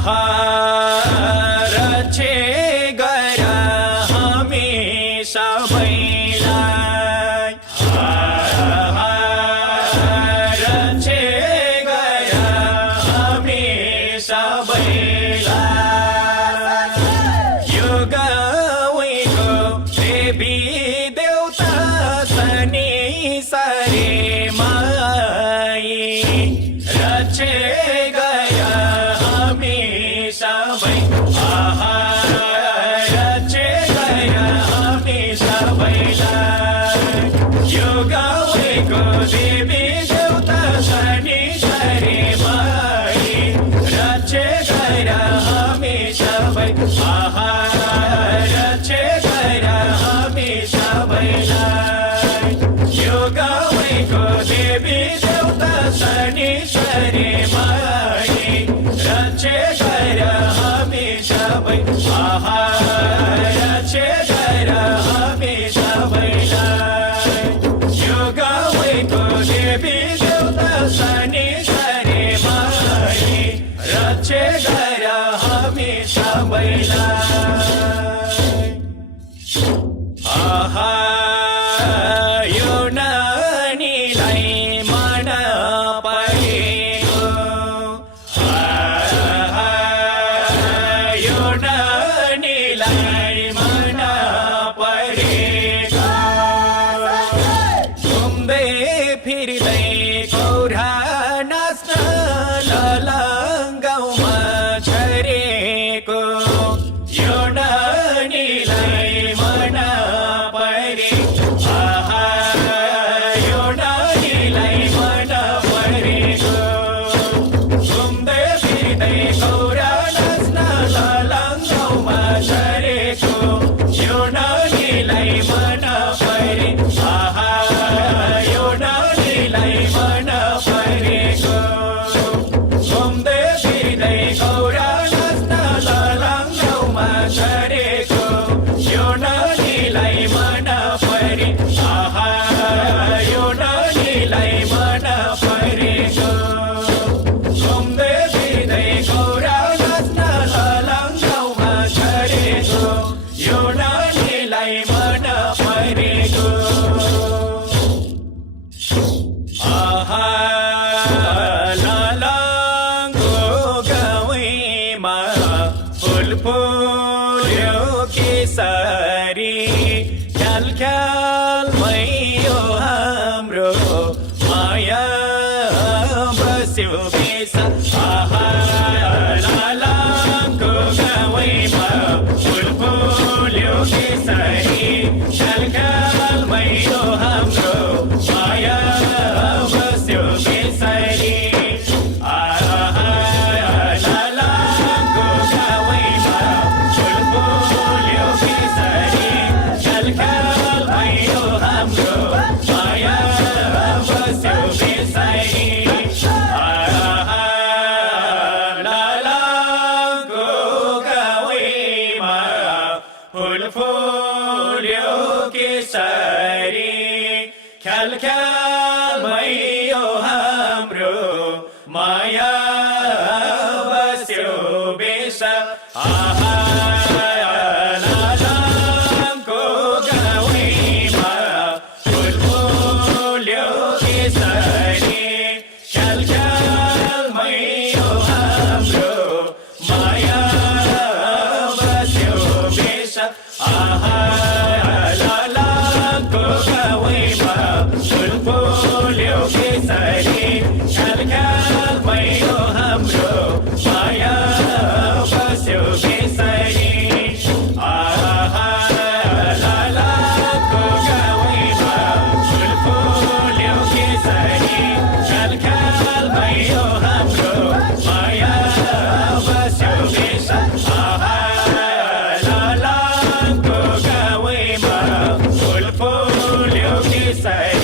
आहार छे गरा हमेशा बैलाई आहार छे गरा हमेशा बैलाई यो गाउँको देवी देवता सनी सरे माई रचे गया हमेशा बै आहार रचे गया हमेशा बैलाई यो गाउँको देवी देवता शनि सरे माई रचे गया हमेशा बै आहार रचे गया हमेशा बैलाई यो गाउँको देवी देवता शनि सरे माई रचे गया हमेशा बै आहार रचे गया हमेशा बैलाई यो गाउँको देवी देवता शनि सरे माई रचे गया हमेशा बैलाई आहा यो नानीलाई मन परेको आहा यो नानीलाई मन परेको घुम्दै फिर्दै कौरा नाच्न ललङ्गाउमा छरेको यो नानीलाई मन परे आहा यो नानीलाई मन परेको घुम्दै फिर्दै कौरा नाच्न ललङ्गाउमा छरेको यो नानीलाई मन परे आहा यो नानीलाई मन परेको घुम्दै फिर्दै कौरा नाच्न ललङ्गाउमा छरेको यो नानीलाई मन परे आहा यो नानीलाई मन परेको घुम्दै फिर्दै कौरा नाच्न ललङ्गाउमा छरेको यो नानीलाई मन परेको आहा ललङ्गो गाउँमा फुल फुल्यो केसरी ख्याल ख्यालमै यो हाम्रो माया बस्यो बेस आहा ललङ्गो गाउँमा फुल फुल्यो केसरी ख्याल ख्यालमै यो हाम्रो माया बस्यो बेसरी आहा ललङ्गो गाउँमा फुल फुल्यो केसरी ख्याल ख्यालमै यो हाम्रो माया बस्यो बेसरी आहा ललङ्गो गाउँमा फुल फुल्यो केसरी ख्याल ख्यालमै यो हाम्रो माया बस्यो बेस आहा ललङ्गो गाउँमा फुल फुल्यो केसरी ख्याल ख्यालमै यो हाम्रो माया बस्यो बेस आहा ललङ्गो गाउँमा फुल फुल्यो केसरी ख्याल ख्यालमै यो हाम्रो माया बस्यो बेसरी आहा ललङ्गो गाउँमा फुल फुल्यो केसरी ख्याल ख्यालमै यो हाम्रो माया बस्यो बेस आहा ललङ्गो गाउँमा फुल फुल्यो केसरी